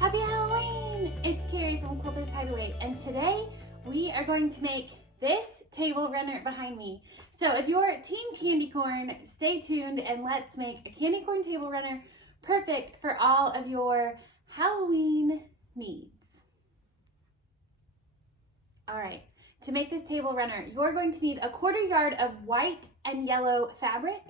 Happy Halloween! It's Carrie from Quilter's Hideaway, and today we are going to make this table runner behind me. So if you're Team Candy Corn, stay tuned and let's make a candy corn table runner perfect for all of your Halloween needs. All right, to make this table runner, you're going to need a 1/4 yard of white and yellow fabric,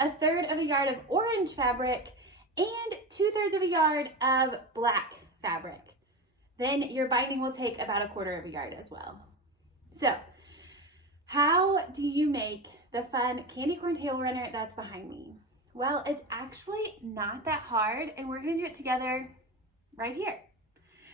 1/3 of a yard of orange fabric, and 2/3 of a yard of black fabric. Then your binding will take about 1/4 of a yard as well. So, how do you make the fun candy corn table runner that's behind me? Well, it's actually not that hard, and we're gonna do it together right here.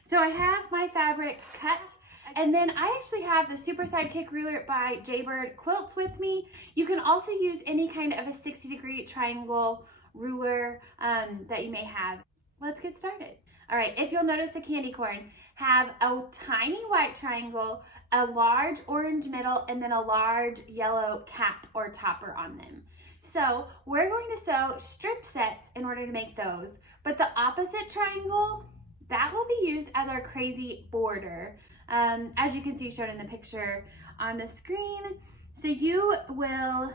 So I have my fabric cut, and then I actually have the Super Sidekick ruler by Jaybird Quilts with me. You can also use any kind of a 60-degree triangle ruler that you may have. Let's get started. All right, if you'll notice, the candy corn have a tiny white triangle, a large orange middle, and then a large yellow cap or topper on them. So we're going to sew strip sets in order to make those, but the opposite triangle, that will be used as our crazy border, as you can see shown in the picture on the screen. So you will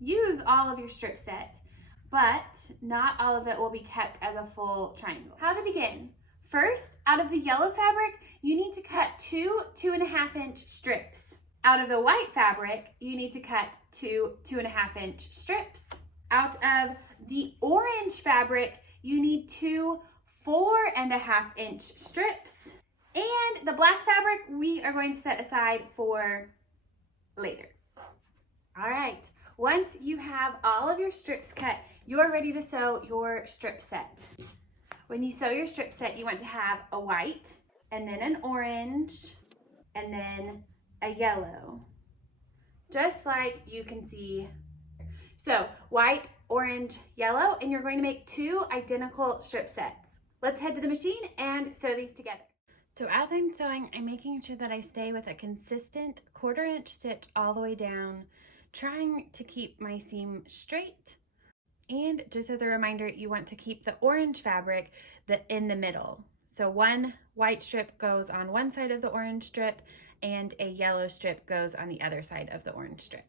use all of your strip set, but not all of it will be kept as a full triangle. How to begin? First, out of the yellow fabric, you need to cut two 2.5-inch strips. Out of the white fabric, you need to cut two 2.5-inch strips. Out of the orange fabric, you need two 4.5-inch strips. And the black fabric, we are going to set aside for later. All right, once you have all of your strips cut, you're ready to sew your strip set. When you sew your strip set, you want to have a white, and then an orange, and then a yellow, just like you can see. So white, orange, yellow, and you're going to make 2 identical strip sets. Let's head to the machine and sew these together. So as I'm sewing, I'm making sure that I stay with a consistent 1/4 inch stitch all the way down, trying to keep my seam straight. And just as a reminder, you want to keep the orange fabric in the middle. So one white strip goes on one side of the orange strip and a yellow strip goes on the other side of the orange strip.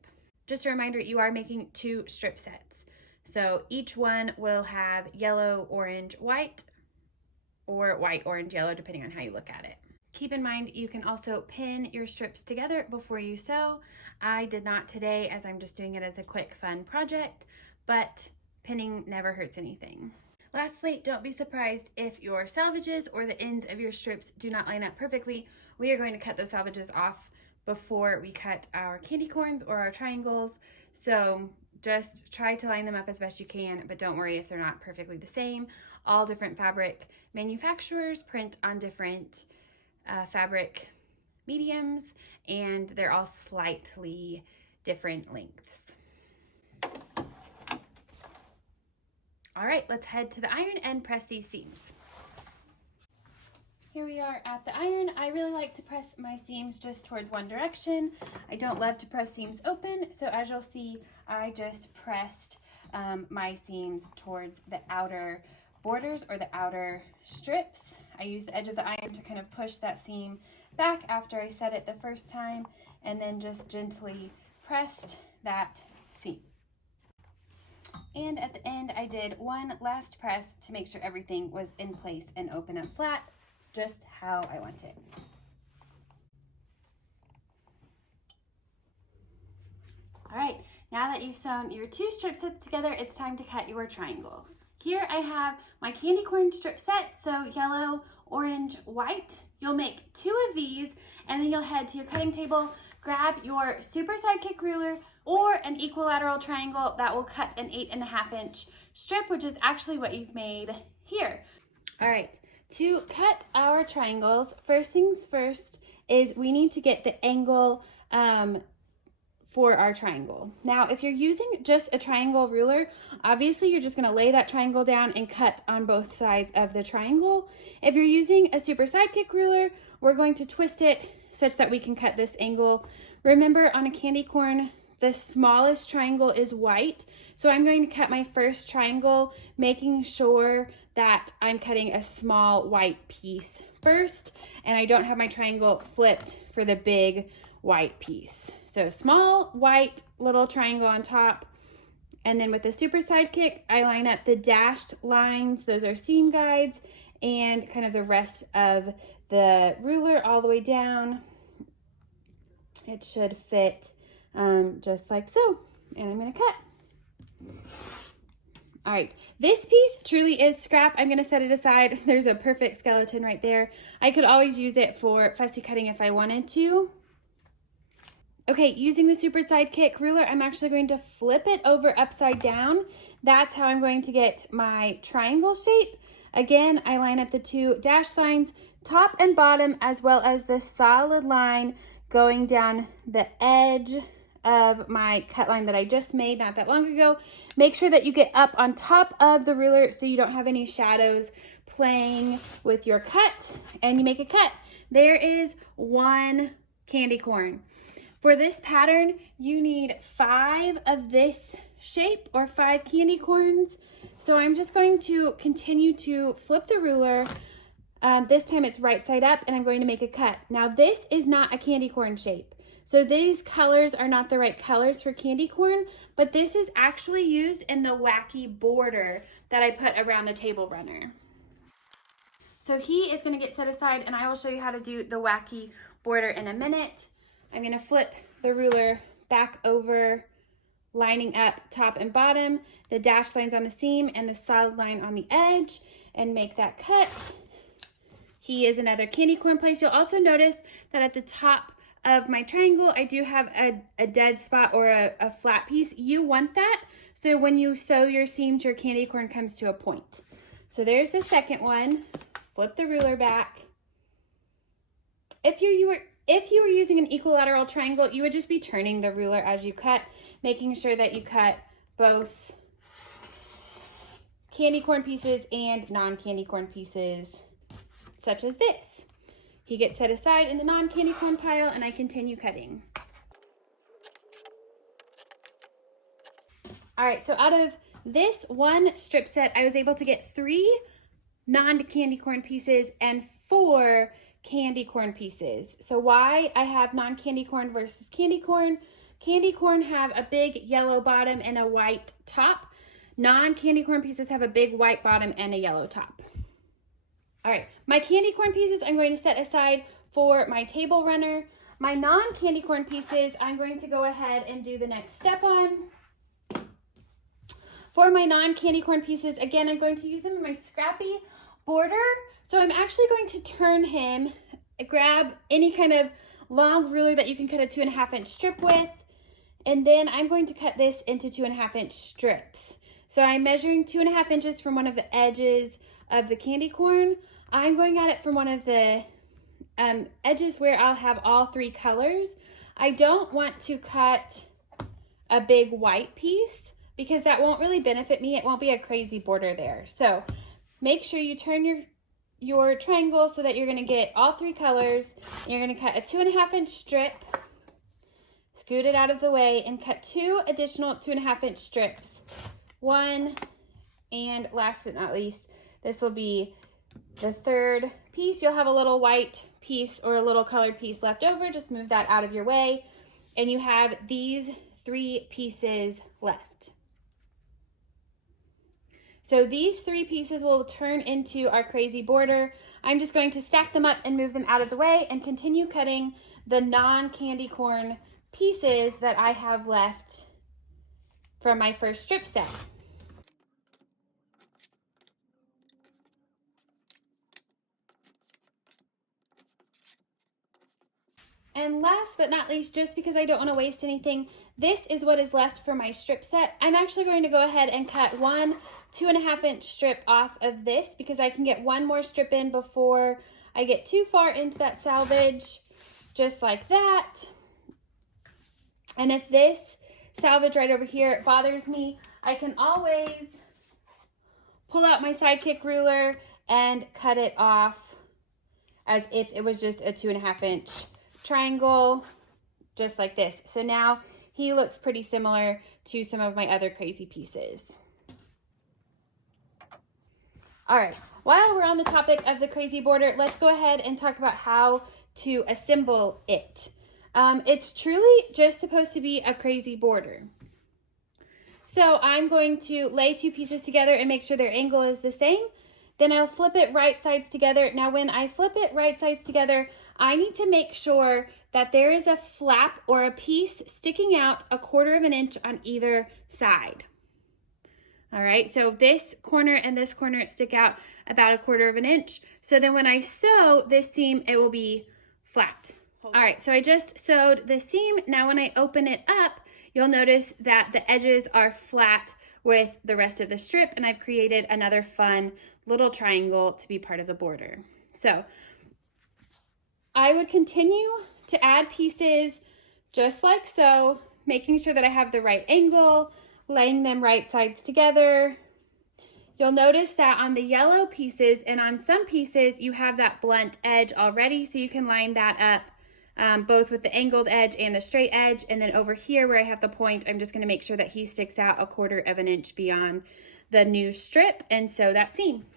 Just a reminder, you are making 2 strip sets. So each one will have yellow, orange, white, or white, orange, yellow, depending on how you look at it. Keep in mind, you can also pin your strips together before you sew. I did not today, as I'm just doing it as a quick fun project, but pinning never hurts anything. Lastly, don't be surprised if your salvages or the ends of your strips do not line up perfectly. We are going to cut those salvages off before we cut our candy corns or our triangles. So just try to line them up as best you can, but don't worry if they're not perfectly the same. All different fabric manufacturers print on different fabric mediums, and they're all slightly different lengths. All right, let's head to the iron and press these seams. Here we are at the iron. I really like to press my seams just towards one direction. I don't love to press seams open, so as you'll see, I just pressed my seams towards the outer borders or the outer strips. I used the edge of the iron to kind of push that seam back after I set it the first time, and then just gently pressed that seam. And at the end, I did one last press to make sure everything was in place and open up flat, just how I want it. All right, now that you've sewn your 2 strip sets together, it's time to cut your triangles. Here I have my candy corn strip set, so yellow, orange, white. You'll make 2 of these, and then you'll head to your cutting table, grab your Super Sidekick ruler or an equilateral triangle that will cut an 8.5-inch strip, which is actually what you've made here. All right, to cut our triangles, first things first is we need to get the angle for our triangle. Now, if you're using just a triangle ruler, obviously you're just gonna lay that triangle down and cut on both sides of the triangle. If you're using a Super Sidekick ruler, we're going to twist it such that we can cut this angle. Remember, on a candy corn the smallest triangle is white. So I'm going to cut my first triangle, making sure that I'm cutting a small white piece first, and I don't have my triangle flipped for the big white piece. So small white little triangle on top. And then with the Super Sidekick, I line up the dashed lines. Those are seam guides, and kind of the rest of the ruler all the way down. It should fit just like so. And I'm going to cut. All right, this piece truly is scrap. I'm going to set it aside. There's a perfect skeleton right there. I could always use it for fussy cutting if I wanted to. Okay, using the Super Sidekick ruler, I'm actually going to flip it over upside down. That's how I'm going to get my triangle shape. Again, I line up the two dashed lines, top and bottom, as well as the solid line going down the edge of my cut line that I just made not that long ago. Make sure that you get up on top of the ruler so you don't have any shadows playing with your cut, and you make a cut. There is one candy corn. For this pattern, you need 5 of this shape, or 5 candy corns. So I'm just going to continue to flip the ruler. This time it's right side up, and I'm going to make a cut. Now this is not a candy corn shape. So these colors are not the right colors for candy corn, but this is actually used in the wacky border that I put around the table runner. So he is going to get set aside, and I will show you how to do the wacky border in a minute. I'm going to flip the ruler back over, lining up top and bottom, the dashed lines on the seam and the solid line on the edge, and make that cut. He is another candy corn place. You'll also notice that at the top of my triangle, I do have a dead spot, or a flat piece. You want that, so when you sew your seam, your candy corn comes to a point. So there's the second one. Flip the ruler back. If you were using an equilateral triangle, you would just be turning the ruler as you cut, making sure that you cut both candy corn pieces and non-candy corn pieces, such as this. He gets set aside in the non-candy corn pile, and I continue cutting. All right, so out of this one strip set, I was able to get 3 non-candy corn pieces and 4 candy corn pieces. So why I have non-candy corn versus candy corn? Candy corn have a big yellow bottom and a white top. Non-candy corn pieces have a big white bottom and a yellow top. All right, my candy corn pieces I'm going to set aside for my table runner. My non-candy corn pieces I'm going to go ahead and do the next step on. For my non-candy corn pieces, again, I'm going to use them in my scrappy border. So I'm actually going to turn him, grab any kind of long ruler that you can cut a 2.5-inch strip with, and then I'm going to cut this into 2.5-inch strips. So I'm measuring 2.5 inches from one of the edges of the candy corn. I'm going at it from one of the edges where I'll have all 3 colors. I don't want to cut a big white piece because that won't really benefit me. It won't be a crazy border there. So make sure you turn your triangle so that you're going to get all 3 colors. You're going to cut a 2.5-inch strip, scoot it out of the way, and cut 2 additional 2.5-inch strips. 1, and last but not least, this will be the 3rd piece. You'll have a little white piece or a little colored piece left over. Just move that out of your way, and you have these 3 pieces left. So these 3 pieces will turn into our crazy border. I'm just going to stack them up and move them out of the way and continue cutting the non-candy corn pieces that I have left from my first strip set. And last but not least, just because I don't want to waste anything, this is what is left for my strip set. I'm actually going to go ahead and cut one 2.5-inch strip off of this because I can get one more strip in before I get too far into that salvage, just like that. And if this salvage right over here bothers me, I can always pull out my Sidekick ruler and cut it off as if it was just a 2.5-inch triangle, just like this. So now he looks pretty similar to some of my other crazy pieces. All right, while we're on the topic of the crazy border, let's go ahead and talk about how to assemble it. It's truly just supposed to be a crazy border. So I'm going to lay two pieces together and make sure their angle is the same. Then I'll flip it right sides together. Now when I flip it right sides together, I need to make sure that there is a flap or a piece sticking out 1/4 of an inch on either side. All right, so this corner and this corner stick out about 1/4 of an inch. So then when I sew this seam, it will be flat. All right, so I just sewed the seam. Now when I open it up, you'll notice that the edges are flat with the rest of the strip, and I've created another fun little triangle to be part of the border. So I would continue to add pieces just like so, making sure that I have the right angle, laying them right sides together. You'll notice that on the yellow pieces and on some pieces, you have that blunt edge already, so you can line that up both with the angled edge and the straight edge. And then over here where I have the point, I'm just gonna make sure that he sticks out 1/4 of an inch beyond the new strip and sew that seam.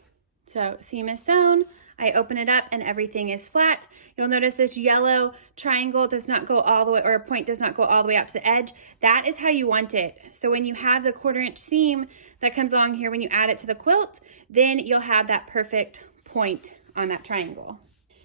So seam is sewn, I open it up and everything is flat. You'll notice this yellow triangle does not go all the way, or a point does not go all the way out to the edge. That is how you want it. So when you have the 1/4 inch seam that comes along here, when you add it to the quilt, then you'll have that perfect point on that triangle.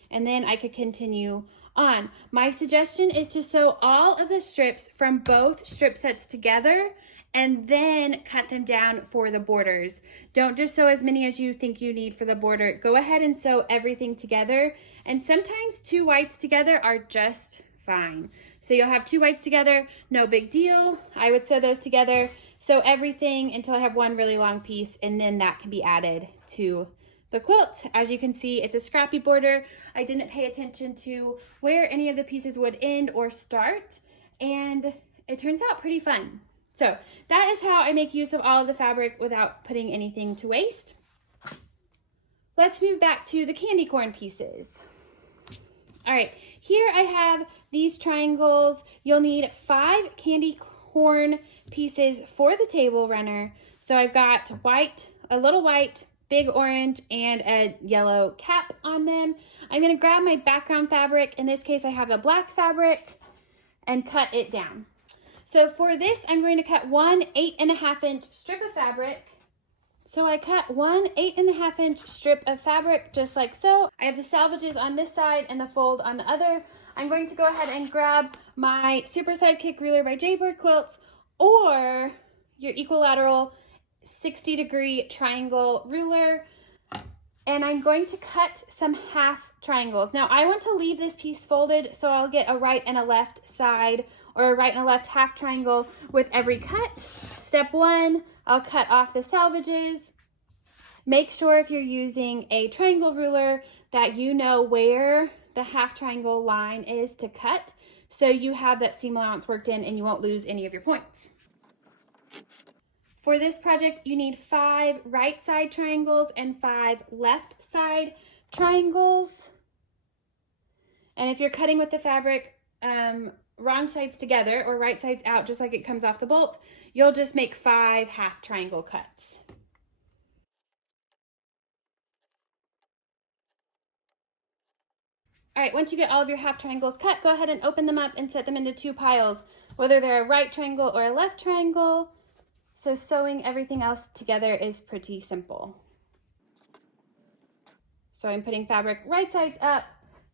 And then I could continue on. My suggestion is to sew all of the strips from both strip sets together and then cut them down for the borders. Don't just sew as many as you think you need for the border. Go ahead and sew everything together, and sometimes 2 whites together are just fine. So you'll have 2 whites together, no big deal. I would sew those together, sew everything until I have one really long piece, and then that can be added to the quilt. As you can see, it's a scrappy border. I didn't pay attention to where any of the pieces would end or start, and it turns out pretty fun. So that is how I make use of all of the fabric without putting anything to waste. Let's move back to the candy corn pieces. All right, here I have these triangles. You'll need 5 candy corn pieces for the table runner. So I've got white, a little white, big orange, and a yellow cap on them. I'm gonna grab my background fabric. In this case, I have a black fabric, and cut it down. So for this, I'm going to cut 1 8.5 inch strip of fabric. So I cut 1 8.5 inch strip of fabric just like so. I have the salvages on this side and the fold on the other. I'm going to go ahead and grab my Super Sidekick ruler by Jaybird Quilts, or your equilateral 60-degree triangle ruler, and I'm going to cut some half triangles. Now I want to leave this piece folded, so I'll get a right and a left side, or a right and a left half triangle with every cut. Step 1, I'll cut off the salvages. Make sure if you're using a triangle ruler that you know where the half triangle line is to cut, so you have that seam allowance worked in and you won't lose any of your points. For this project, you need 5 right side triangles and 5 left side triangles. And if you're cutting with the fabric, wrong sides together or right sides out, just like it comes off the bolt, you'll just make 5 half triangle cuts. All right, once you get all of your half triangles cut, go ahead and open them up and set them into 2 piles, whether they're a right triangle or a left triangle. So sewing everything else together is pretty simple. So I'm putting fabric right sides up.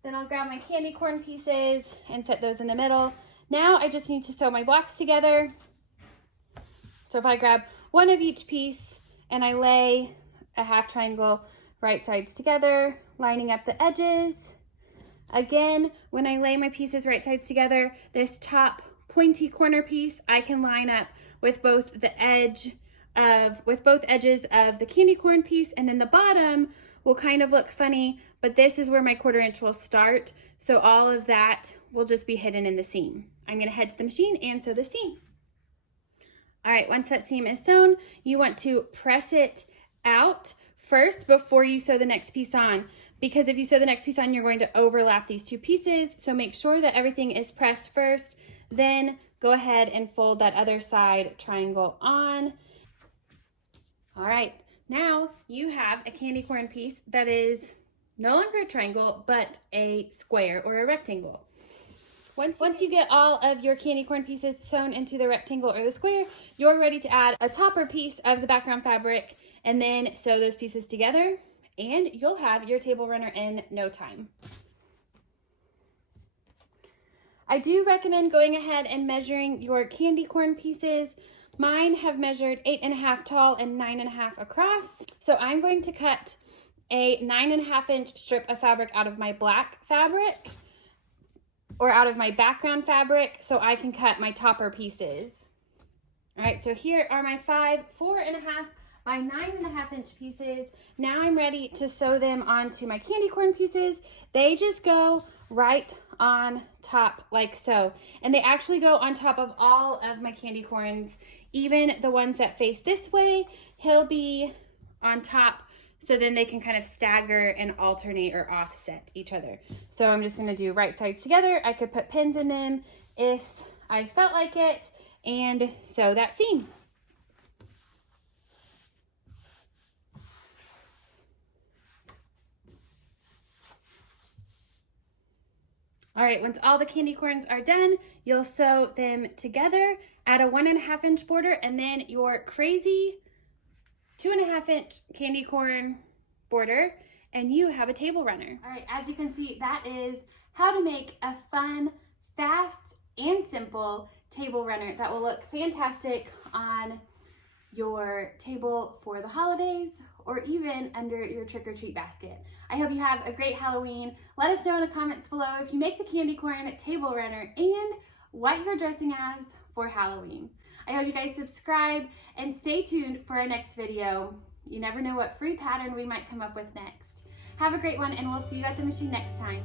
Then I'll grab my candy corn pieces and set those in the middle. Now I just need to sew my blocks together. So if I grab one of each piece and I lay a half triangle right sides together, lining up the edges. Again, when I lay my pieces right sides together, this top pointy corner piece I can line up with both edges of the candy corn piece, and then the bottom will kind of look funny, but this is where my 1/4 inch will start. So all of that will just be hidden in the seam. I'm gonna head to the machine and sew the seam. All right, once that seam is sewn, you want to press it out first before you sew the next piece on, because if you sew the next piece on, you're going to overlap these 2 pieces. So make sure that everything is pressed first, then go ahead and fold that other side triangle on. All right, now you have a candy corn piece that is no longer a triangle, but a square or a rectangle. Once you get all of your candy corn pieces sewn into the rectangle or the square, you're ready to add a topper piece of the background fabric and then sew those pieces together, and you'll have your table runner in no time. I do recommend going ahead and measuring your candy corn pieces. Mine have measured 8.5 tall and 9.5 across. So I'm going to cut a 9.5 inch strip of fabric out of my black fabric or out of my background fabric so I can cut my topper pieces. All right, so here are my 5 4.5 by 9.5 inch pieces. Now I'm ready to sew them onto my candy corn pieces. They just go right on top like so. And they actually go on top of all of my candy corns, even the ones that face this way. He'll be on top, so then they can kind of stagger and alternate or offset each other. So I'm just gonna do right sides together. I could put pins in them if I felt like it, and sew that seam. All right, once all the candy corns are done, you'll sew them together, add a 1.5 inch border, and then your crazy 2.5 inch candy corn border, and you have a table runner. All right, as you can see, that is how to make a fun, fast, and simple table runner that will look fantastic on your table for the holidays or even under your trick-or-treat basket. I hope you have a great Halloween. Let us know in the comments below if you make the candy corn table runner and what you're dressing as for Halloween. I hope you guys subscribe and stay tuned for our next video. You never know what free pattern we might come up with next. Have a great one, and we'll see you at the machine next time.